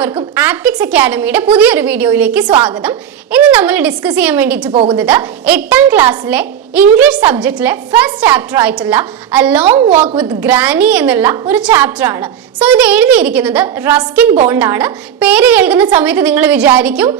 എല്ലാവർക്കും ആപ്റ്റിക്സ് അക്കാഡമിയുടെ പുതിയൊരു വീഡിയോയിലേക്ക് സ്വാഗതം. ഇന്ന് നമ്മൾ ഡിസ്കസ് ചെയ്യാൻ വേണ്ടിയിട്ട് പോകുന്നത് 8ാം ക്ലാസ്സിലെ ഇംഗ്ലീഷ് സബ്ജക്റ്റിലെ ഫസ്റ്റ് ചാപ്റ്റർ ആയിട്ടുള്ള A long walk with granny എന്നുള്ള ഒരു ചാപ്റ്റർ ആണ്. സോ ഇത് എഴുതിയിരിക്കുന്നത് റസ്കിൻ ബോണ്ട് ആണ്. പേര് കേൾക്കുന്ന സമയത്ത് നിങ്ങൾ വിചാരിക്കും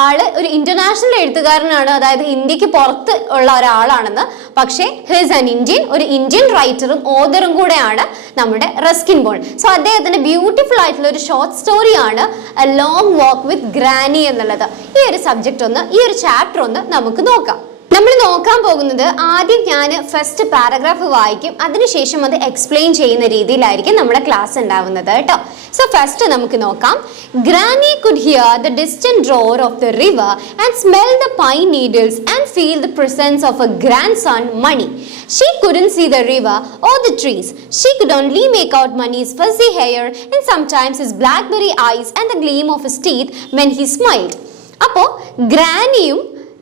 ആള് ഒരു ഇന്റർനാഷണൽ എഴുത്തുകാരനാണ്, അതായത് ഇന്ത്യക്ക് പുറത്ത് ഉള്ള ഒരാളാണെന്ന്. പക്ഷേ ഹിസ് ആൻ ഇന്ത്യൻ, ഒരു ഇന്ത്യൻ റൈറ്ററും ഓതറും കൂടെയാണ് നമ്മുടെ റസ്കിൻ ബോണ്ട്. സോ അദ്ദേഹത്തിന്റെ ബ്യൂട്ടിഫുൾ ആയിട്ടുള്ള ഒരു ഷോർട്ട് സ്റ്റോറിയാണ് a long walk with granny എന്നുള്ളത്. ഈ ഒരു സബ്ജക്റ്റ് ഒന്ന്, ഈ ഒരു ചാപ്റ്റർ ഒന്ന് നമുക്ക് നോക്കാം. നമ്മൾ നോക്കാൻ പോകുന്നത് ആദ്യം ഞാൻ ഫസ്റ്റ് പാരഗ്രാഫ് വായിക്കും, അതിനുശേഷം അത് എക്സ്പ്ലെയിൻ ചെയ്യുന്ന രീതിയിലായിരിക്കും നമ്മുടെ ക്ലാസ് ഉണ്ടാവുന്നത് കേട്ടോ. സോ ഫസ്റ്റ് നമുക്ക് നോക്കാം. Granny could hear the distant roar of the river and smell the pine needles and feel the presence of her grandson Mani. She couldn't see the river or the trees. She could only make out Mani's fuzzy hair and sometimes his blackberry eyes and the gleam of his teeth when he smiled. അപ്പോൾ ഗ്രാനിയും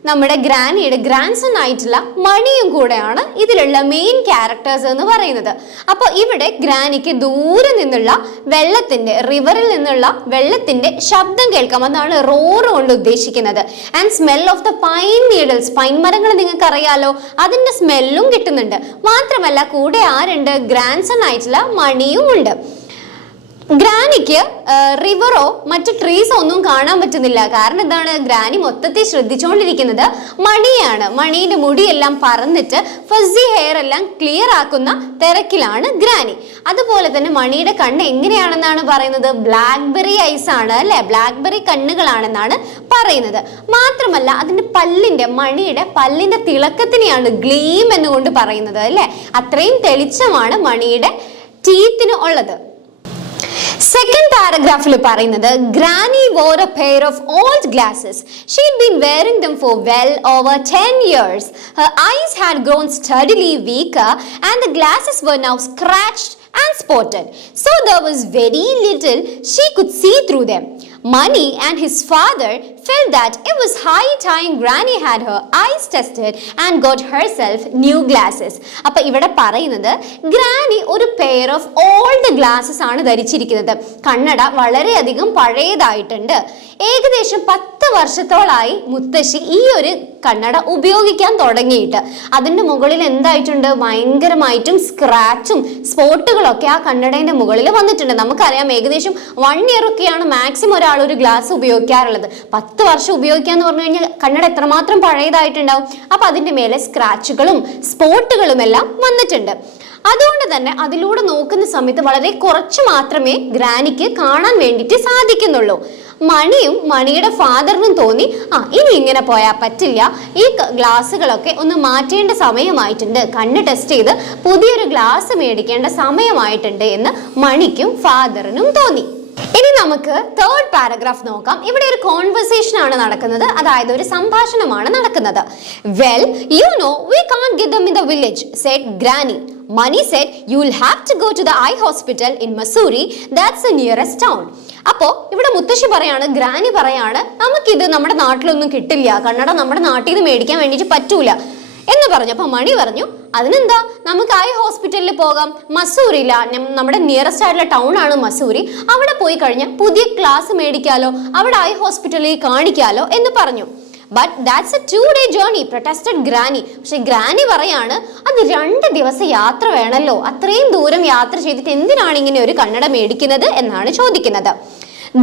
നമ്മുടെ ഗ്രാനിയുടെ grandson ആയിട്ടുള്ള മണിയും കൂടെയാണ് ഇതിലുള്ള main characters എന്ന് പറയുന്നത്. അപ്പോൾ ഇവിടെ ഗ്രാനിക്ക് ദൂരെ നിന്നുള്ള വെള്ളത്തിന്റെ, റിവറിൽ നിന്നുള്ള വെള്ളത്തിന്റെ ശബ്ദം കേൾക്കാം. അതാണ് റോർ കൊണ്ട് ഉദ്ദേശിക്കുന്നത്. And smell of the pine needles, pine മരങ്ങൾ നിങ്ങൾക്ക് അറിയാലോ, അതിന്റെ സ്മെല്ലും കിട്ടുന്നുണ്ട്. മാത്രമല്ല കൂടെ ആരുണ്ട്? ഗ്രാൻഡ്സൺ ആയിട്ടുള്ള മണിയും ഉണ്ട്. ഗ്രാനിക്ക് റിവറോ മറ്റു ട്രീസോ ഒന്നും കാണാൻ പറ്റുന്നില്ല. കാരണം എന്താണ്? ഗ്രാനി മൊത്തത്തിൽ ശ്രദ്ധിച്ചുകൊണ്ടിരിക്കുന്നത് മണിയാണ്. മണിയുടെ മുടിയെല്ലാം പറന്നിട്ട് ഫസി ഹെയർ എല്ലാം ക്ലിയർ ആക്കുന്ന തിരക്കിലാണ് ഗ്രാനി. അതുപോലെ തന്നെ മണിയുടെ കണ്ണ് എങ്ങനെയാണെന്നാണ് പറയുന്നത്? ബ്ലാക്ക്ബെറി ഐസ് ആണ് അല്ലെ, ബ്ലാക്ക്ബെറി കണ്ണുകളാണെന്നാണ് പറയുന്നത്. മാത്രമല്ല അതിന്റെ പല്ലിന്റെ, മണിയുടെ പല്ലിന്റെ തിളക്കത്തിനെയാണ് ഗ്ലീം എന്നുകൊണ്ട് പറയുന്നത് അല്ലെ. അത്രയും തെളിച്ചമാണ് മണിയുടെ ടീത്തിന് ഉള്ളത്. സെക്കൻഡ് പാരഗ്രാഫിൽ പറയുന്നത് Granny wore a pair of old glasses. She'd been wearing them for well over 10 years. Her eyes had grown steadily weaker and the glasses were now scratched and spotted. So there was very little she could see through them. Mani and his father felt that it was high time Granny had her eyes tested and got herself new glasses. അപ്പോൾ ഇവിടെ പറയുന്നത് granny ഒരു pair of old glasses ആണ് ധരിച്ചിരിക്കുന്നത്. കണ്ണട വളരെയധികം പഴയതായിട്ടുണ്ട്. ഏകദേശം 10 വർഷത്തോളായി മുത്തശ്ശി ഈ ഒരു കണ്ണട ഉപയോഗിക്കാൻ തുടങ്ങിയിട്ട്. അതിന്റെ മുകളിൽ എന്തായിട്ടുണ്ട്? ഭയങ്കരമായിട്ടും സ്ക്രാച്ചും സ്പോട്ടുകളൊക്കെ ആ കണ്ണടയുടെ മുകളിൽ വന്നിട്ടുണ്ട്. നമുക്കറിയാം ഏകദേശം 1 ഇയർ ഒക്കെയാണ് മാക്സിമം ഒരാൾ ഒരു ഗ്ലാസ് ഉപയോഗിക്കാറുള്ളത്. 10 വർഷം ഉപയോഗിക്കാന്ന് പറഞ്ഞു കഴിഞ്ഞാൽ കണ്ണട എത്രമാത്രം പഴയതായിട്ടുണ്ടാവും. അപ്പൊ അതിന്റെ മേലെ സ്ക്രാച്ചുകളും സ്പോട്ടുകളും എല്ലാം വന്നിട്ടുണ്ട്. അതുകൊണ്ട് തന്നെ അതിലൂടെ നോക്കുന്ന സമയത്ത് വളരെ കുറച്ച് മാത്രമേ ഗ്രാനിക്ക് കാണാൻ വേണ്ടിയിട്ട് സാധിക്കുന്നുള്ളൂ. മണിയും മണിയുടെ ഫാദറിനും തോന്നി ഇനി ഇങ്ങനെ പോയാൽ പറ്റില്ല, ഈ ഗ്ലാസ്സുകളൊക്കെ ഒന്ന് മാറ്റേണ്ട സമയമായിട്ടുണ്ട്, കണ്ണ് ടെസ്റ്റ് ചെയ്ത് പുതിയൊരു ഗ്ലാസ് മേടിക്കേണ്ട സമയമായിട്ടുണ്ട് എന്ന് മണിക്കും ഫാദറിനും തോന്നി. ഇനി നമുക്ക് തേർഡ് പാരഗ്രാഫ് നോക്കാം. ഇവിടെ ഒരു കോൺവെർസേഷൻ ആണ് നടക്കുന്നത്, അതായത് ഒരു സംഭാഷണമാണ് നടക്കുന്നത്. Well, you know, we can't get them in the village, said Granny. Mani said, you'll have to go to the eye hospital in Missouri. That's the nearest town. അപ്പോൾ ഇവിടെ മുത്തശ്ശി പറയാണ്, ഗ്രാനി പറയാണ്, നമുക്കിത് നമ്മുടെ നാട്ടിലൊന്നും കിട്ടില്ല, കണ്ണട നമ്മുടെ നാട്ടിൽ നിന്ന് മേടിക്കാൻ വേണ്ടിയിട്ട് പറ്റൂല എന്ന് പറഞ്ഞു. അപ്പൊ മണി പറഞ്ഞു, അതിനെന്താ, നമുക്ക് ഐ ഹോസ്പിറ്റലിൽ പോകാം, മസൂറിയില, നമ്മുടെ നിയറസ്റ്റ് ആയിട്ടുള്ള ടൗൺ ആണ് മസൂറി, അവിടെ പോയി കഴിഞ്ഞാൽ പുതിയ ക്ലാസ് മേടിക്കാലോ, അവിടെ ഐ ഹോസ്പിറ്റലിൽ കാണിക്കാലോ എന്ന് പറഞ്ഞു. But that's a 2-day journey, protested Granny. പക്ഷെ ഗ്രാനി പറയാണ്, അത് 2 ദിവസം യാത്ര വേണമല്ലോ, അത്രയും ദൂരം യാത്ര ചെയ്തിട്ട് എന്തിനാണ് ഇങ്ങനെ ഒരു കണ്ണട മേടിക്കുന്നത് എന്നാണ് ചോദിക്കുന്നത്.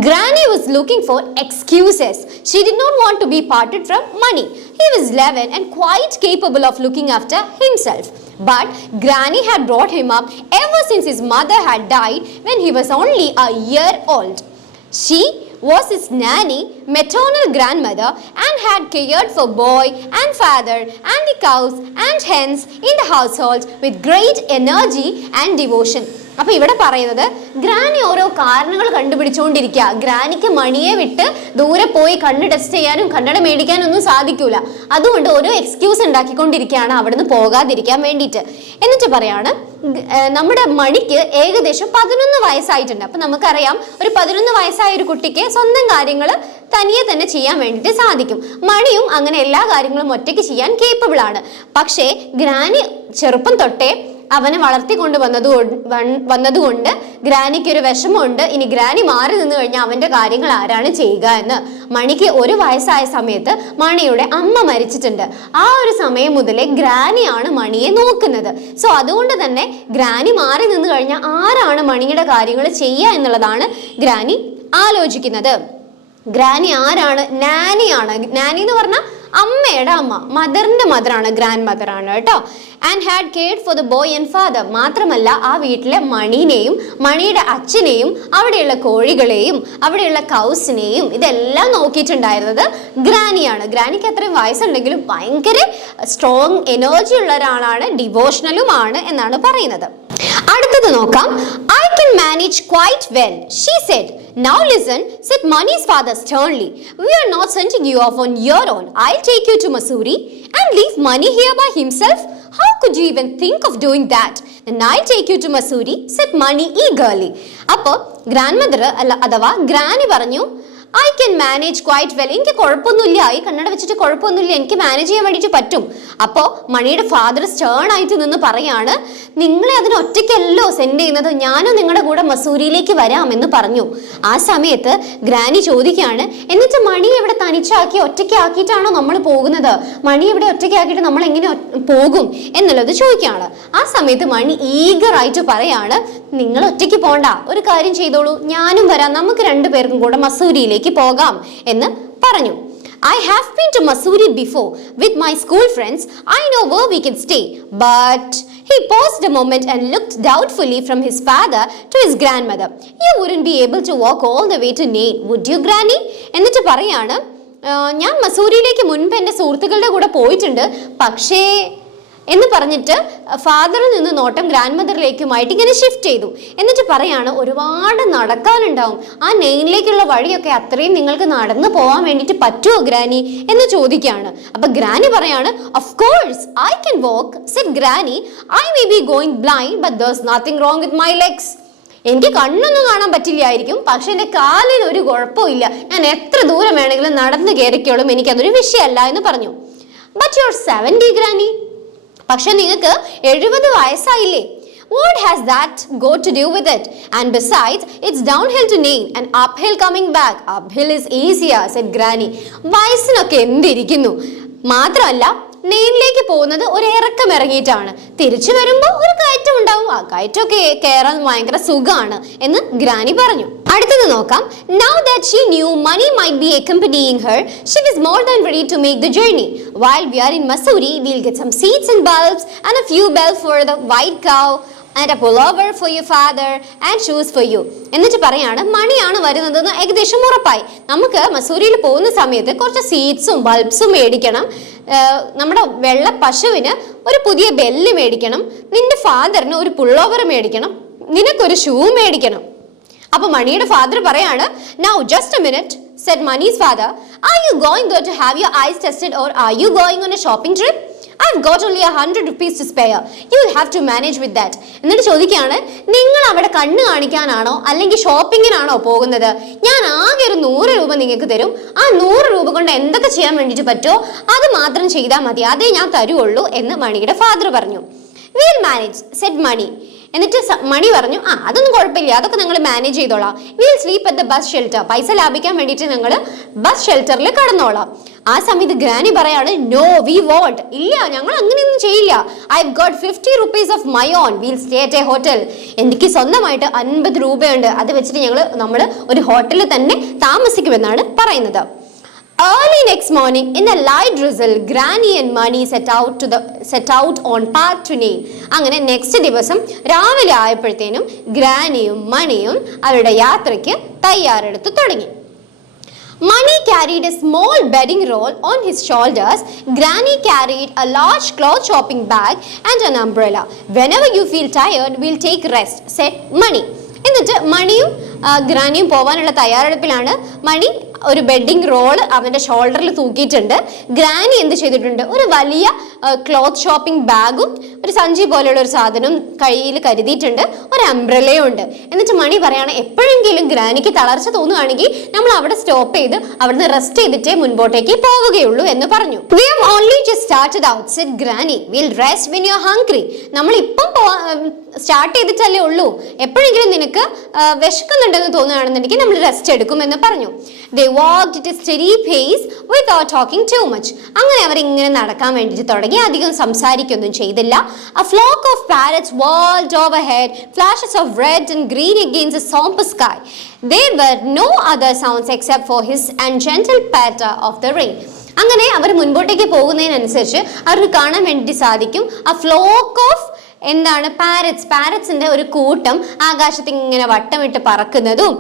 Granny was looking for excuses. She did not want to be parted from Mani. He was 11 and quite capable of looking after himself. But Granny had brought him up ever since his mother had died when he was only a year old. She was his nanny, maternal grandmother, and had cared for boy and father and the cows and hens in the household with great energy and devotion. അപ്പൊ ഇവിടെ പറയുന്നത് granny ഓരോ കാരണങ്ങൾ കണ്ടുപിടിച്ചുകൊണ്ടിരിക്കുക. ഗ്രാനിക്ക് മണിയെ വിട്ട് ദൂരെ പോയി കണ്ണ് test ചെയ്യാനും കണ്ണട മേടിക്കാനും ഒന്നും സാധിക്കൂല. അതുകൊണ്ട് ഓരോ എക്സ്ക്യൂസ് ഉണ്ടാക്കിക്കൊണ്ടിരിക്കുകയാണ് അവിടുന്ന് പോകാതിരിക്കാൻ വേണ്ടിയിട്ട്. എന്നിട്ട് പറയാണ്, നമ്മുടെ മണിക്ക് ഏകദേശം 11 വയസ്സായിട്ടുണ്ട്. അപ്പൊ നമുക്കറിയാം ഒരു 11 വയസ്സായ ഒരു കുട്ടിക്ക് സ്വന്തം കാര്യങ്ങൾ തനിയെ തന്നെ ചെയ്യാൻ വേണ്ടിയിട്ട് സാധിക്കും. മണിയും അങ്ങനെ എല്ലാ കാര്യങ്ങളും ഒറ്റയ്ക്ക് ചെയ്യാൻ കേപ്പബിൾ ആണ്. പക്ഷേ ഗ്രാനി ചെറുപ്പം തൊട്ടേ അവനെ വളർത്തിക്കൊണ്ട് വന്നതുകൊണ്ട് ഗ്രാനിക്ക് ഒരു വിഷമമുണ്ട്. ഇനി ഗ്രാനി മാറി നിന്ന് കഴിഞ്ഞാൽ അവന്റെ കാര്യങ്ങൾ ആരാണ് ചെയ്യുക എന്ന്. മണിക്ക് 1 വയസ്സായ സമയത്ത് മണിയുടെ അമ്മ മരിച്ചിട്ടുണ്ട്. ആ ഒരു സമയം മുതലേ ഗ്രാനിയാണ് മണിയെ നോക്കുന്നത്. സോ അതുകൊണ്ട് തന്നെ ഗ്രാനി മാറി നിന്ന് കഴിഞ്ഞാൽ ആരാണ് മണിയുടെ കാര്യങ്ങൾ ചെയ്യുക എന്നുള്ളതാണ് ഗ്രാനി ആലോചിക്കുന്നത്. ഗ്രാനി ആരാണ്? നാനിയാണ്. നാനി എന്ന് പറഞ്ഞാൽ അമ്മയുടെ അമ്മ, മദറിന്റെ മദറാണ്, ഗ്രാൻഡ് മദറാണ് കേട്ടോ. And had cared for the boy and father. മാത്രമല്ല ആ വീട്ടിലെ മണീനെയും മണിയുടെ അച്ഛനെയും അവിടെയുള്ള കോഴികളെയും അവിടെയുള്ള കൗസിനെയും ഇതെല്ലാം നോക്കിയിട്ടുണ്ടായിരുന്നത് ഗ്രാനിയാണ്. ഗ്രാനിക്ക് അത്രയും വയസ്സുണ്ടെങ്കിലും ഭയങ്കര സ്ട്രോങ് എനർജി ഉള്ള ഒരാളാണ്, ഡിവോഷണലുമാണ് എന്നാണ് പറയുന്നത്. അടുത്തത് നോക്കാം. I can manage quite well, she said. Now listen, said Mani's father sternly. We are not sending you off on your own. I'll take you to Mussoorie and leave Mani here by himself. How could you even think of doing that? And I'll take you to Mussoorie, said Mani eagerly. അപ്പോൾ grand അഥവാ granny പറഞ്ഞു, I can manage quite well. എനിക്ക് കുഴപ്പമൊന്നുമില്ല, ഈ കണ്ണട വെച്ചിട്ട് കുഴപ്പമൊന്നുമില്ല, എനിക്ക് മാനേജ് ചെയ്യാൻ വേണ്ടിയിട്ട് പറ്റും. അപ്പോൾ മണിയുടെ ഫാദർ സ്റ്റേൺ ആയിട്ട് നിന്ന് പറയാണ്, നിങ്ങളെ അതിന് ഒറ്റയ്ക്കല്ലോ സെൻഡ് ചെയ്യുന്നത്, ഞാനും നിങ്ങളുടെ കൂടെ മസൂരിയിലേക്ക് വരാമെന്ന് പറഞ്ഞു. ആ സമയത്ത് ഗ്രാനി ചോദിക്കുകയാണ്, എന്നിട്ട് മണി ഇവിടെ തനിച്ചാക്കി ഒറ്റയ്ക്കാക്കിയിട്ടാണോ നമ്മൾ പോകുന്നത്? മണി ഇവിടെ ഒറ്റയ്ക്കാക്കിയിട്ട് നമ്മൾ എങ്ങനെ പോകും എന്നുള്ളത് ചോദിക്കുകയാണ്. ആ സമയത്ത് മണി ഈഗറായിട്ട് പറയാണ്, നിങ്ങൾ ഒറ്റയ്ക്ക് പോണ്ട, ഒരു കാര്യം ചെയ്തോളൂ, ഞാനും വരാം, നമുക്ക് 2 പേർക്കും കൂടെ മസൂരിയിലേക്ക് പോകാം എന്ന് പറഞ്ഞു. I have been to Mussoorie before with my school friends. I know where we can stay. But he paused a moment and looked doubtfully from his father to his grandmother. You wouldn't be able to walk all the way to Nain, would you, Granny? എന്നിട്ട് പറയാണ്, ഞാൻ മസൂരിയിലേക്ക് മുൻപ് എൻ്റെ സുഹൃത്തുക്കളുടെ കൂടെ പോയിട്ടുണ്ട്, പക്ഷേ എന്ന് പറഞ്ഞിട്ട് ഫാദറിൽ നിന്ന് നോട്ടം ഗ്രാൻഡ് മദറിലേക്കുമായിട്ട് ഇങ്ങനെ ഷിഫ്റ്റ് ചെയ്തു. എന്നിട്ട് പറയാണ്, ഒരുപാട് നടക്കാനുണ്ടാവും, ആ നെയിനിലേക്കുള്ള വഴിയൊക്കെ അത്രയും നിങ്ങൾക്ക് നടന്നു പോകാൻ വേണ്ടിയിട്ട് പറ്റുമോ ഗ്രാനി എന്ന് ചോദിക്കുകയാണ്. അപ്പൊ ഗ്രാനി പറയാണ്, of course I can walk, said granny. I may be going blind but there's nothing wrong with my legs. എനിക്ക് കണ്ണൊന്നും കാണാൻ പറ്റില്ലായിരിക്കും, പക്ഷെ എൻ്റെ കാലിന് ഒരു കുഴപ്പമില്ല, ഞാൻ എത്ര ദൂരം വേണമെങ്കിലും നടന്നു കയറിക്കോളും, എനിക്കതൊരു വിഷയമല്ല എന്ന് പറഞ്ഞു. But you are 70 granny. പക്ഷെ നിങ്ങൾക്ക് 70 വയസ്സായില്ലേ? What has that got to do with it? And besides, it's downhill to Nain and uphill coming back. Uphill is easier, said Granny. വയസ്സിനൊക്കെ എന്തിരിക്കുന്നു, മാത്രമല്ല നെയിനിലേക്ക് പോകുന്നത് ഒരു ഇറക്കം ഇറങ്ങിയിട്ടാണ്, തിരിച്ചു വരുമ്പോൾ ഒരു കയറ്റം ഉണ്ടാവും, ആ കയറ്റമൊക്കെ കയറാൻ ഭയങ്കര സുഖമാണ് എന്ന് ഗ്രാനി പറഞ്ഞു. അടുത്തത് നോക്കാം. Now that she knew Mani might be accompanying her, she was more than ready to make the journey. While we are in Mussoorie, we'll get some seeds and bulbs and a few bells for the white cow and a pullover for your father and shoes for you. എന്നിട്ട് പറയാണ്, മണിയാണ് വരുന്നതെന്ന് ഏകദേശം ഉറപ്പായി. നമുക്ക് മസൂരിയിൽ പോകുന്ന സമയത്ത് കുറച്ച് സീഡ്സും ബൾബ്സും മേടിക്കണം, നമ്മുടെ വെള്ള പശുവിന് ഒരു പുതിയ ബെല്ല് മേടിക്കണം, നിന്റെ ഫാദറിന് ഒരു പുള്ളോവർ മേടിക്കണം, നിനക്കൊരു ഷൂ മേടിക്കണം. അപ്പൊ മണിയുടെ ഫാദർ പറയാണ്, now just a minute, said Mani's father. Are you going there to have your eyes tested or are you going on a shopping trip? I've got only 100 rupees to spare. You'll have to manage with that. എന്നിട്ട് ചോദിക്കുകയാണ്, നിങ്ങൾ അവിടെ കണ്ണ് കാണിക്കാനാണോ അല്ലെങ്കിൽ ഷോപ്പിങ്ങിനാണോ പോകുന്നത്? ഞാൻ ആകെ ഒരു 100 രൂപ നിങ്ങൾക്ക് തരും, ആ 100 രൂപ കൊണ്ട് എന്തൊക്കെ ചെയ്യാൻ വേണ്ടിയിട്ട് പറ്റുമോ അത് മാത്രം ചെയ്താൽ മതി, അതേ ഞാൻ തരുള്ളൂ എന്ന് മണിയുടെ ഫാദർ പറഞ്ഞു. We'll manage, said Mani. എന്നിട്ട് മണി പറഞ്ഞു, അതൊന്നും കുഴപ്പമില്ല, അതൊക്കെ ഞങ്ങൾ മാനേജ് ചെയ്തോളാം. Will sleep at the bus shelter. പൈസ ലാഭിക്കാൻ വേണ്ടിയിട്ട് ഞങ്ങൾ ബസ് ഷെൽട്ടറിൽ കടന്നോളാം. ആ സമയത്ത് ഗ്രാനി പറയാണ്, നോ വി വോണ്ട്, ഇല്ല ഞങ്ങൾ അങ്ങനെയൊന്നും ചെയ്യില്ല. I have got 50 rupees of my own, will stay at A hotel. എനിക്ക് സ്വന്തമായിട്ട് 50 രൂപയുണ്ട്, അത് വെച്ചിട്ട് നമ്മൾ ഒരു ഹോട്ടലിൽ തന്നെ താമസിക്കുമെന്നാണ് പറയുന്നത്. Early next morning, in a light drizzle, Granny and Mani set out on path to Nain. അങ്ങനെ നെക്സ്റ്റ് ദിവസം രാവിലെ ആയപ്പോഴത്തേനും ഗ്രാനിയും മണിയും അവരുടെ യാത്രയ്ക്ക് തയ്യാറെടുത്തു തുടങ്ങി. Mani carried a small bedding roll on his shoulders. Granny carried a large cloth shopping bag and an umbrella. Whenever you feel tired, we'll take rest, said Mani. എന്നിട്ട് മണിയും ഗ്രാനിയും പോവാനുള്ള തയ്യാറെടുപ്പിലാണ്. മണി ഒരു ബെഡിങ് റോൾ അവന്റെ ഷോൾഡറിൽ തൂക്കിയിട്ടുണ്ട്. ഗ്രാനി എന്ത് ചെയ്തിട്ടുണ്ട്, ഒരു വലിയ ക്ലോത്ത് ഷോപ്പിംഗ് ബാഗും ഒരു സഞ്ചി പോലെയുള്ള ഒരു സാധനവും കയ്യിൽ കരുതിയിട്ടുണ്ട്, ഒരു അംബ്രലയും ഉണ്ട്. എന്നിട്ട് മണി പറയാണ്, എപ്പോഴെങ്കിലും ഗ്രാനിക്ക് തളർച്ച തോന്നുകയാണെങ്കിൽ നമ്മൾ അവിടെ സ്റ്റോപ്പ് ചെയ്ത് അവിടുന്ന് റെസ്റ്റ് ചെയ്തിട്ടേ മുൻപോട്ടേക്ക് പോവുകയുള്ളൂ എന്ന് പറഞ്ഞു. We have only just started out, said Granny. We'll rest when you're hungry. നമ്മൾ ഇപ്പം സ്റ്റാർട്ട് ചെയ്തിട്ടല്ലേ ഉള്ളൂ, എപ്പോഴെങ്കിലും നിനക്ക് വിശക്കുന്നുണ്ടെന്ന് തോന്നുകയാണെന്നുണ്ടെങ്കിൽ നമ്മൾ റെസ്റ്റ് എടുക്കും എന്ന് പറഞ്ഞു. They walked at a steady pace without talking too much. അങ്ങനെ അവർ ഇങ്ങനെ നടക്കാൻ വേണ്ടിയിട്ട് തുടങ്ങി, അധികം സംസാരിക്കൊന്നും ചെയ്തില്ല. A flock of parrots whirled overhead, flashes of red and green against the somber sky. There were no other sounds except for hiss and gentle patter of the rain. അങ്ങനെ അവർ മുൻപോട്ടേക്ക് പോകുന്നതിനനുസരിച്ച് അവർക്ക് കാണാൻ വേണ്ടി സാധിക്കും a flock of എന്താണ് പാരറ്റ്സിന്റെ ഒരു കൂട്ടം ആകാശത്ത് ഇങ്ങനെ വട്ടമിട്ട് പറക്കുന്നതും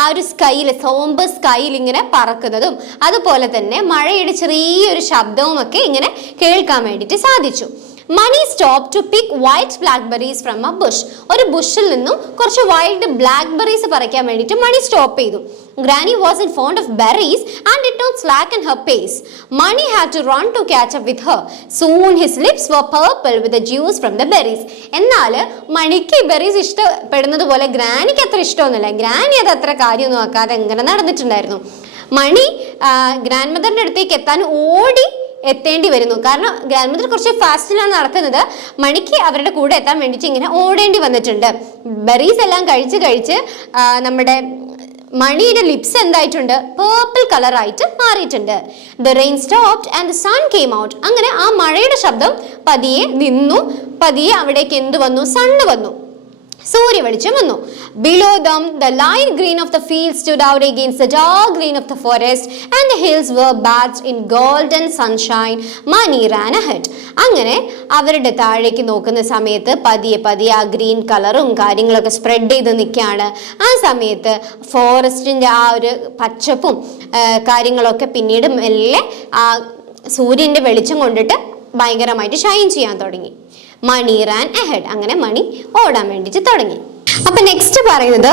ആ ഒരു സ്കൈയിൽ സോംബർ സ്കൈയിൽ ഇങ്ങനെ പറക്കുന്നതും അതുപോലെ തന്നെ മഴയുടെ ചെറിയൊരു ശബ്ദവും ഒക്കെ ഇങ്ങനെ കേൾക്കാൻ വേണ്ടിയിട്ട് സാധിച്ചു. Mani stopped to pick white blackberries from a bush. ഒരു ബുഷിൽ നിന്നും കുറച്ച് വൈൽഡ് ബ്ലാക്ക്ബെറീസ് പറിക്കാൻ വേണ്ടിയിട്ട് മണി സ്റ്റോപ്പ് ചെയ്തു. Granny wasn't fond of berries and did not slacken her pace. Mani had to run to catch up with her. Soon his lips were purple with the juice from the berries. എന്നാൽ മണിക്ക് berries ഇഷ്ടപ്പെടുന്നത് പോലെ ഗ്രാനിക്ക് അത്ര ഇഷ്ടമൊന്നുമില്ല. Granny അത് അത്ര കാര്യമൊന്നും ആക്കാതെ എങ്ങനെ നടന്നിട്ടുണ്ടായിരുന്നു. മണി ഗ്രാൻഡ് മദറിന്റെ അടുത്തേക്ക് എത്താൻ എത്തേണ്ടി വരുന്നു. കാരണം ഗ്രാൻഡ് മദർ കുറച്ച് ഫാസ്റ്റിലാണ് നടക്കുന്നത്. മണിക്ക് അവരുടെ കൂടെ എത്താൻ വേണ്ടിയിട്ട് ഇങ്ങനെ ഓടേണ്ടി വന്നിട്ടുണ്ട്. ബെറീസ് എല്ലാം കഴിച്ച് നമ്മുടെ മണിയുടെ ലിപ്സ് എന്തായിട്ടുണ്ട്, പേർപ്പിൾ കളർ ആയിട്ട് മാറിയിട്ടുണ്ട്. The rain stopped and the sun came out. അങ്ങനെ ആ മഴയുടെ ശബ്ദം പതിയെ നിന്നു. പതിയെ അവിടേക്ക് എന്ത് വന്നു, സണ്ണ് വന്നു, സൂര്യ വെളിച്ചം വന്നു. Below them the light green of the fields stood out against the dark green of the forest and the hills were bathed in golden sunshine. Mani ran ahead. അങ്ങനെ അവരുടെ താഴേക്ക് നോക്കുന്ന സമയത്ത് പതിയെ ആ ഗ്രീൻ കളറും കാര്യങ്ങളൊക്കെ സ്പ്രെഡ് ചെയ്ത് നിൽക്കുകയാണ്. ആ സമയത്ത് ഫോറസ്റ്റിന്റെ ആ ഒരു പച്ചപ്പും കാര്യങ്ങളൊക്കെ പിന്നീട് മെല്ലെ ആ സൂര്യന്റെ വെളിച്ചം കൊണ്ടിട്ട് ഭയങ്കരമായിട്ട് ഷൈൻ ചെയ്യാൻ തുടങ്ങി. മണി റാൻ അഹെഡ്. അങ്ങനെ മണി ഓടാൻ വേണ്ടിയിട്ട് തുടങ്ങി. അപ്പൊ നെക്സ്റ്റ് പറയുന്നത്,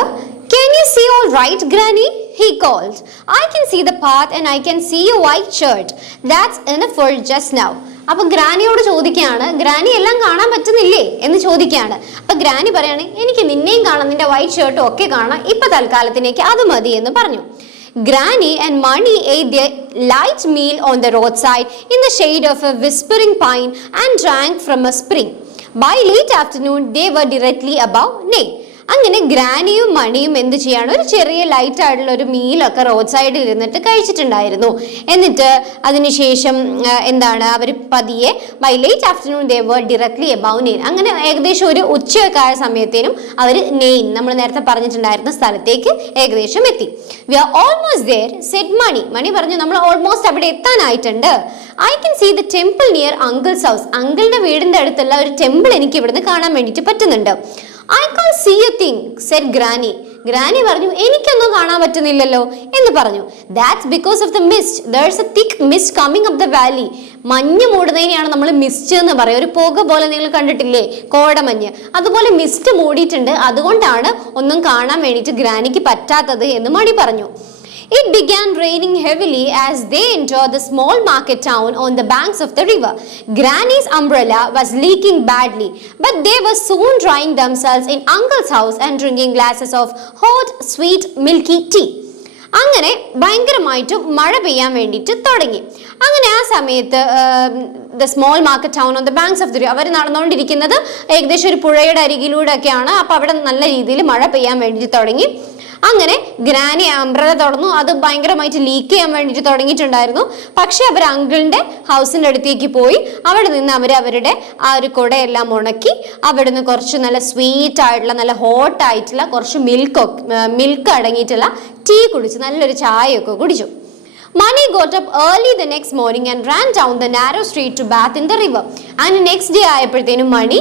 can you see all right, Granny? He called. I can see the path and I can see your white shirt. That's enough for just now. അപ്പൊ ഗ്രാനിയോട് ചോദിക്കുകയാണ്, ഗ്രാനി എല്ലാം കാണാൻ പറ്റുന്നില്ലേ എന്ന് ചോദിക്കുകയാണ്. അപ്പൊ ഗ്രാനി പറയാണ്, എനിക്ക് നിന്നെയും കാണാം, നിന്റെ വൈറ്റ് ഷർട്ടും ഒക്കെ കാണാം, ഇപ്പൊ തൽക്കാലത്തിനേക്ക് അത് മതി എന്ന് പറഞ്ഞു. Granny and Mani ate their light meal on the roadside in the shade of a whispering pine and drank from a spring. By late afternoon, they were directly above Nay. അങ്ങനെ ഗ്രാനിയും മണിയും എന്ത് ചെയ്യാണ്, ഒരു ചെറിയ ലൈറ്റ് ആയിട്ടുള്ള ഒരു മീലൊക്കെ road സൈഡിൽ ഇരുന്നിട്ട് കഴിച്ചിട്ടുണ്ടായിരുന്നു. എന്നിട്ട് അതിനുശേഷം എന്താണ്, അവർ പതിയെ by late afternoon they were directly above nine. അങ്ങനെ ഏകദേശം ഒരു ഉച്ചയൊക്കെ ആയ സമയത്തേനും അവർ നെയിൻ, നമ്മൾ നേരത്തെ പറഞ്ഞിട്ടുണ്ടായിരുന്ന സ്ഥലത്തേക്ക് ഏകദേശം എത്തി. We are almost there, said Mani. Mani പറഞ്ഞു, നമ്മൾ ഓൾമോസ്റ്റ് അവിടെ എത്താനായിട്ടുണ്ട്. I can see the temple near uncle's house. അങ്കിളിന്റെ വീടിന്റെ അടുത്തുള്ള ഒരു ടെമ്പിൾ എനിക്ക് ഇവിടുന്ന് കാണാൻ വേണ്ടിയിട്ട് പറ്റുന്നുണ്ട്. I can't see a thing, said Granny. Granny പറഞ്ഞു, എനിക്കൊന്നും കാണാൻ പറ്റുന്നില്ലല്ലോ എന്ന് പറഞ്ഞു. That's because of the mist. There's a thick mist coming up the valley. മഞ്ഞ് മൂടുന്നതിനെയാണ് നമ്മൾ മിസ്റ്റ് എന്ന് പറയുക. ഒരു പുക പോലെ നിങ്ങൾ കണ്ടിട്ടില്ലേ, കോടമഞ്ഞ്, അതുപോലെ മിസ്റ്റ് മൂടിയിട്ടുണ്ട്. അതുകൊണ്ടാണ് ഒന്നും കാണാൻ വേണ്ടിയിട്ട് ഗ്രാനിക്ക് പറ്റാത്തത് എന്ന് മണി പറഞ്ഞു. It began raining heavily as they entered the small market town on the banks of the river. Granny's umbrella was leaking badly, but they were soon drying themselves in Uncle's house and drinking glasses of hot, sweet, milky tea. അങ്ങനെ ഭയങ്കരമായിട്ട് മഴ പെയ്യാൻ വേണ്ടിയിട്ട് തുടങ്ങി. അങ്ങനെ ആ സമയത്ത് the small market town on the banks of the river, അവർ നടന്നുകൊണ്ടിരിക്കുന്നത് ഏകദേശം ഒരു പുഴയുടെ അരികിലൂടെ ഒക്കെയാണ്. അപ്പോൾ അവിടെ നല്ല രീതിയിൽ മഴ പെയ്യാൻ വേണ്ടിയിട്ട് തുടങ്ങി. അങ്ങനെ ഗ്രാനി അംബ്രല തുറന്നു. അത് ഭയങ്കരമായിട്ട് ലീക്ക് ചെയ്യാൻ വേണ്ടിയിട്ട് തുടങ്ങിയിട്ടുണ്ടായിരുന്നു. പക്ഷെ അവർ അങ്കിളിന്റെ ഹൗസിന്റെ അടുത്തേക്ക് പോയി. അവിടെ നിന്ന് അവരുടെ ആ ഒരു കുടയെല്ലാം ഉണക്കി അവിടുന്ന് കുറച്ച് നല്ല സ്വീറ്റ് ആയിട്ടുള്ള നല്ല ഹോട്ട് ആയിട്ടുള്ള കുറച്ച് മിൽക്ക് അടങ്ങിയിട്ടുള്ള ടീ കുടിച്ചു, നല്ലൊരു ചായയൊക്കെ കുടിച്ചു. Mani got up early the next morning and ran down the narrow street to bath in the river. And next day ആയപ്പോഴത്തേനും മണി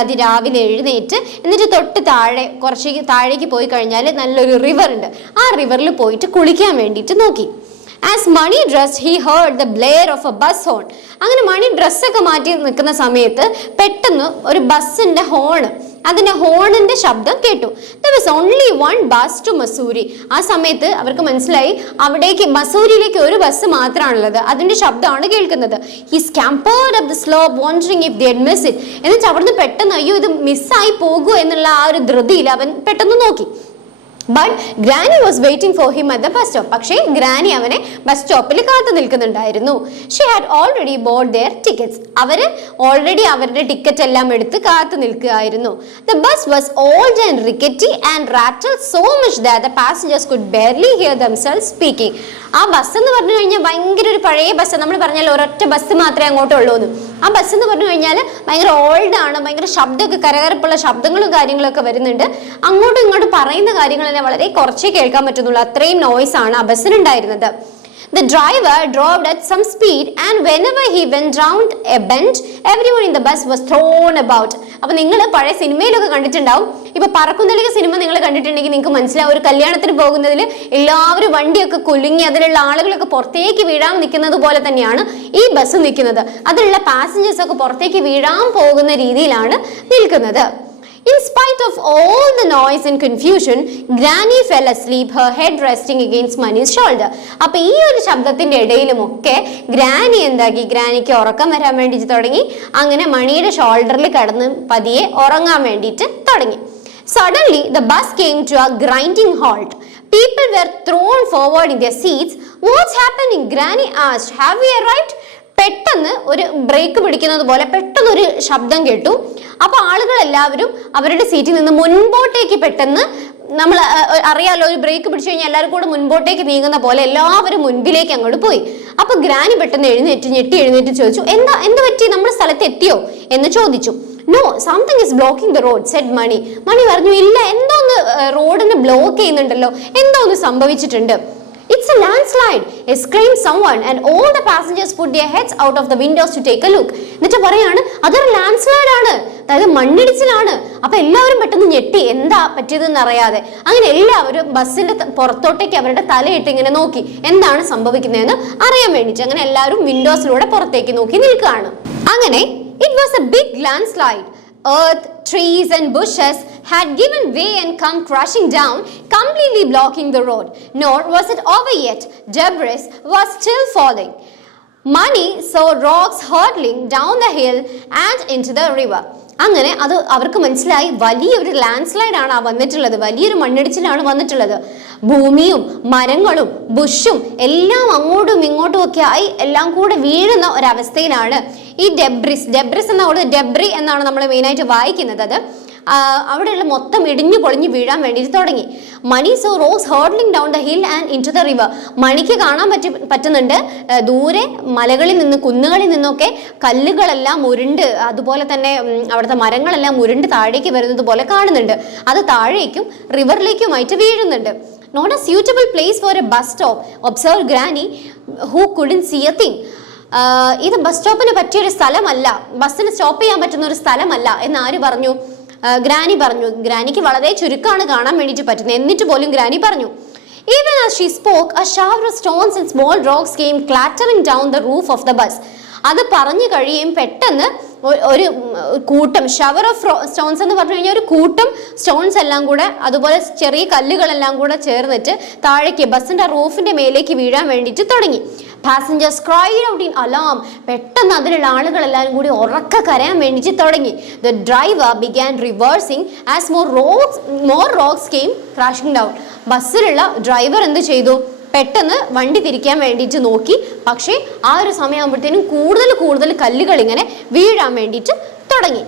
അതിരാവിലെ എഴുന്നേറ്റ് എന്നിട്ട് തൊട്ട് കുറച്ച് താഴേക്ക് പോയി കഴിഞ്ഞാൽ നല്ലൊരു റിവർ ഉണ്ട്. ആ റിവറിൽ പോയിട്ട് കുളിക്കാൻ വേണ്ടിയിട്ട് നോക്കി. As Mani dressed, he heard the blare of a bus horn. അങ്ങനെ മണി ഡ്രസ്സൊക്കെ മാറ്റി നിൽക്കുന്ന സമയത്ത് പെട്ടെന്ന് ഒരു ബസ്സിന്റെ ഹോൺ അതിന്റെ ഹോണിന്റെ ശബ്ദം കേട്ടു. There was only one bus to Mussoorie. ആ സമയത്ത് അവർക്ക് മനസ്സിലായി അവിടേക്ക് മസൂരിയിലേക്ക് ഒരു ബസ് മാത്രമാണുള്ളത്, അതിന്റെ ശബ്ദമാണ് കേൾക്കുന്നത്. He scampered up the slope wondering if they had missed it. എന്നിട്ട് അവിടുന്ന് പെട്ടെന്ന് അയ്യോ ഇത് മിസ്സായി പോകുമോ എന്നുള്ള ആ ഒരു ധൃതിയിൽ അവൻ പെട്ടെന്ന് നോക്കി. But Granny was waiting for him at the bus stop. പക്ഷേ ഗ്രാനി അവനെ ബസ് സ്റ്റോപ്പിൽ കാത്തു നിൽക്കുന്നുണ്ടായിരുന്നു. She had already bought their tickets. അവര് ഓൾറെഡി അവരുടെ ടിക്കറ്റ് എല്ലാം എടുത്ത് കാത്തു നിൽക്കുകയായിരുന്നു. The bus was old and rickety and rattled so much that the passengers could barely hear themselves speaking. ആ ബസ് എന്ന് പറഞ്ഞു കഴിഞ്ഞാൽ ഭയങ്കര ഒരു പഴയ ബസ്. നമ്മൾ പറഞ്ഞാൽ ഒരൊറ്റ ബസ് മാത്രമേ അങ്ങോട്ടുള്ളൂ എന്ന്. ആ ബസ് എന്ന് പറഞ്ഞു കഴിഞ്ഞാൽ ഭയങ്കര ഓൾഡ് ആണ്, ഭയങ്കര ശബ്ദമൊക്കെ കരകരപ്പുള്ള ശബ്ദങ്ങളും കാര്യങ്ങളൊക്കെ വരുന്നുണ്ട്. അങ്ങോട്ടും ഇങ്ങോട്ടും പറയുന്ന കാര്യങ്ങളെല്ലാം വളരെ കുറച്ചേ കേൾക്കാൻ പറ്റുന്നുള്ളൂ, അത്രയും നോയ്സ് ആണ് ആ ബസ്സിനുണ്ടായിരുന്നത്. The driver drove at some speed and whenever he went round a bend, everyone in the bus was thrown about. അപ്പോൾ നിങ്ങൾ പഴയ സിനിമയിലൊക്കെ കണ്ടിട്ടുണ്ടാവും. ഇപ്പൊ പറക്കുന്തളിക സിനിമ നിങ്ങൾ കണ്ടിട്ടുണ്ടെങ്കിൽ നിങ്ങൾക്ക് മനസ്സിലാവും, ഒരു കല്യാണത്തിന് പോകുന്നതിൽ എല്ലാവരും വണ്ടിയൊക്കെ കുലുങ്ങി അതിലുള്ള ആളുകളൊക്കെ പുറത്തേക്ക് വീഴാൻ നിൽക്കുന്നത് പോലെ തന്നെയാണ് ഈ ബസ് നിൽക്കുന്നത്. അതിലുള്ള പാസഞ്ചേഴ്സ് ഒക്കെ പുറത്തേക്ക് വീഴാൻ പോകുന്ന രീതിയിലാണ് നിൽക്കുന്നത്. In spite of all the noise and confusion, Granny fell asleep, her head resting against Mani's shoulder. അപ്പോൾ ഈ ഒരു ശബ്ദത്തിന്റെ ഇടയിലുമൊക്കെ ഗ്രാനി എന്താക്കി, ഗ്രാനിക്ക് ഉറക്കം വരാൻ വേണ്ടിയിട്ട് തുടങ്ങി. അങ്ങനെ മണിയുടെ ഷോൾഡറിൽ കിടന്ന് പതിയെ ഉറങ്ങാൻ വേണ്ടിയിട്ട് തുടങ്ങി. Suddenly, the bus came to a grinding halt. People were thrown forward in their seats. What's happening? Granny asked. Have we arrived? പെട്ടെന്ന് ഒരു ബ്രേക്ക് പിടിക്കുന്നത് പോലെ പെട്ടെന്ന് ഒരു ശബ്ദം കേട്ടു. അപ്പൊ ആളുകൾ എല്ലാവരും അവരുടെ സീറ്റിൽ നിന്ന് മുൻപോട്ടേക്ക് പെട്ടെന്ന്, നമ്മൾ അറിയാലോ ഒരു ബ്രേക്ക് പിടിച്ചു കഴിഞ്ഞാൽ എല്ലാവരും കൂടെ മുൻപോട്ടേക്ക് നീങ്ങുന്ന പോലെ എല്ലാവരും മുൻപിലേക്ക് അങ്ങോട്ട് പോയി. അപ്പൊ ഗ്രാനി പെട്ടെന്ന് ഞെട്ടി എഴുന്നേറ്റ് ചോദിച്ചു, എന്താ പറ്റി, നമ്മുടെ സ്ഥലത്ത് എത്തിയോ എന്ന് ചോദിച്ചു. No, something is blocking the road, said Mani. മണി പറഞ്ഞു, ഇല്ല, എന്തോന്ന് റോഡിനെ ബ്ലോക്ക് ചെയ്യുന്നുണ്ടല്ലോ, എന്തോന്ന് സംഭവിച്ചിട്ടുണ്ട്. It's a landslide, exclaimed someone, and all the passengers put their heads out of the windows to take a look. എന്നിട്ട് പറയാണ്, അതൊരു ലാൻഡ് സ്ലൈഡ് ആണ്, അതായത് മണ്ണിടിച്ചിലാണ്. അപ്പൊ എല്ലാവരും പെട്ടെന്ന് ഞെട്ടി, എന്താ പറ്റിയതെന്ന് അറിയാതെ. അങ്ങനെ എല്ലാവരും ബസ്സിന്റെ പുറത്തോട്ടേക്ക് അവരുടെ തലയിട്ട് ഇങ്ങനെ നോക്കി, എന്താണ് സംഭവിക്കുന്നതെന്ന് അറിയാൻ വേണ്ടിയിട്ട്. അങ്ങനെ എല്ലാവരും വിൻഡോസിലൂടെ പുറത്തേക്ക് നോക്കി നിൽക്കുകയാണ്. അങ്ങനെ it was a big landslide. Earth, trees and bushes had given way and come crashing down, completely blocking the road. Nor was it over yet. Debris was still falling. Mani saw rocks hurtling down the hill and into the river. അങ്ങനെ അത് അവർക്ക് മനസ്സിലായി, വലിയൊരു land slide ആണ് വന്നിട്ടുള്ളത്, വലിയൊരു മണ്ണിടിച്ചിലാണ് വന്നിട്ടുള്ളത്. ഭൂമിയും മരങ്ങളും ബുഷും എല്ലാം അങ്ങോട്ടും ഇങ്ങോട്ടും ഒക്കെ ആയി എല്ലാം കൂടെ വീഴുന്ന ഒരവസ്ഥയിലാണ്. ഈ ഡെബ്രിസ് എന്ന ഡെബ്രി എന്നാണ് നമ്മൾ മെയിനായിട്ട് വായിക്കുന്നത്. അത് അവിടെയുള്ള മൊത്തം ഇടിഞ്ഞു പൊളിഞ്ഞു വീഴാൻ വേണ്ടിയിട്ട് തുടങ്ങി. Mani saw rocks hurtling down the hill and into the river. മണിക്ക് കാണാൻ പറ്റുന്നുണ്ട് ദൂരെ മലകളിൽ നിന്ന്, കുന്നുകളിൽ നിന്നൊക്കെ കല്ലുകളെല്ലാം ഉരുണ്ട്, അതുപോലെ തന്നെ അവിടുത്തെ മരങ്ങളെല്ലാം ഉരുണ്ട് താഴേക്ക് വരുന്നത് പോലെ കാണുന്നുണ്ട്. അത് താഴേക്കും റിവറിലേക്കുമായിട്ട് വീഴുന്നുണ്ട്. Not a suitable place for a bus stop, observed Granny, who couldn't see a thing. ഇത് ബസ് സ്റ്റോപ്പിന് പറ്റിയൊരു സ്ഥലമല്ല, ബസ്സിന് സ്റ്റോപ്പ് ചെയ്യാൻ പറ്റുന്ന ഒരു സ്ഥലമല്ല എന്ന് ആര് പറഞ്ഞു? ഗ്രാനി പറഞ്ഞു. ഗ്രാനിക്ക് വളരെ ചുരുക്കമാണ് കാണാൻ വേണ്ടിയിട്ട് പറ്റുന്നത്, എന്നിട്ട് പോലും ഗ്രാനി പറഞ്ഞു. Even as she spoke, a shower of stones and small rocks came clattering down the roof of the bus. അത് പറഞ്ഞു കഴിയും പെട്ടെന്ന് ഒരു കൂട്ടം, ഷവർ ഓഫ് സ്റ്റോൺസ് എന്ന് പറഞ്ഞു കഴിഞ്ഞാൽ ഒരു കൂട്ടം സ്റ്റോൺസ് എല്ലാം കൂടെ, അതുപോലെ ചെറിയ കല്ലുകളെല്ലാം കൂടെ ചേർന്നിട്ട് താഴേക്ക് ബസ്സിന്റെ റൂഫിന്റെ മേലേക്ക് വീഴാൻ വേണ്ടിയിട്ട് തുടങ്ങി. Passengers cried out in alarm. പെട്ടെന്ന് അതിലുള്ള ആളുകളെല്ലാവരും കൂടി ഉറക്ക കരയാൻ വേണ്ടിയിട്ട് തുടങ്ങി. The driver began reversing as more rocks came crashing down. ബസ്സിലുള്ള ഡ്രൈവർ എന്ത് ചെയ്തു? പെട്ടെന്ന് വണ്ടി തിരിക്കാൻ വേണ്ടിയിട്ട് നോക്കി. പക്ഷേ ആ ഒരു സമയമാകുമ്പോഴത്തേനും കൂടുതൽ കല്ലുകൾ ഇങ്ങനെ വീഴാൻ വേണ്ടിയിട്ട് തുടങ്ങി.